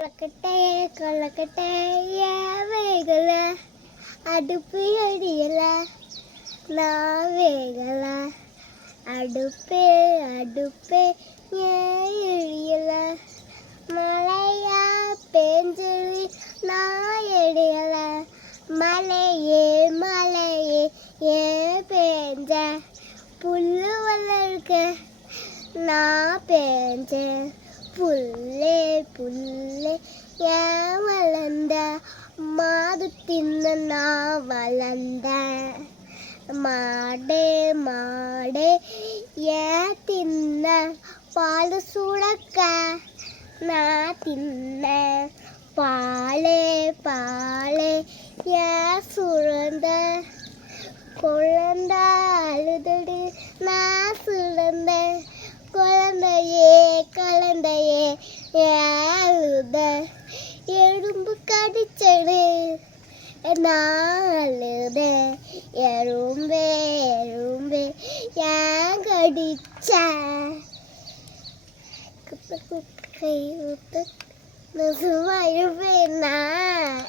கொலக்கட்டை கொலக்கட்டை வேகல அடுப்பு அடியல நான் வேகல அடுப்பே அடுப்பே எரியல மழையா பெஞ்சலி நான் எரியல மலையே மலையே ஏன் பெஞ்ச புல்லு வளர்க்க நான் பெஞ்சேன் புல்லே புல்லே ஏன் வளர்ந்த மாடு தின்ன நான் வளர்ந்த மாடே மாடே ஏன் தின்ன பால் சுடக்க நான் தின்ன பாலே பாலே ஏன் சுழந்த குழந்த அழுதடி நான் சுழந்த குழந்தையே கலந்தையே அழுத எறும்பு கடிச்சடு நான் அழுத எறும்பே எறும்பே ஏன் கடிச்ச கை விட்டு நான் சும்மா இருப்பேன் நான்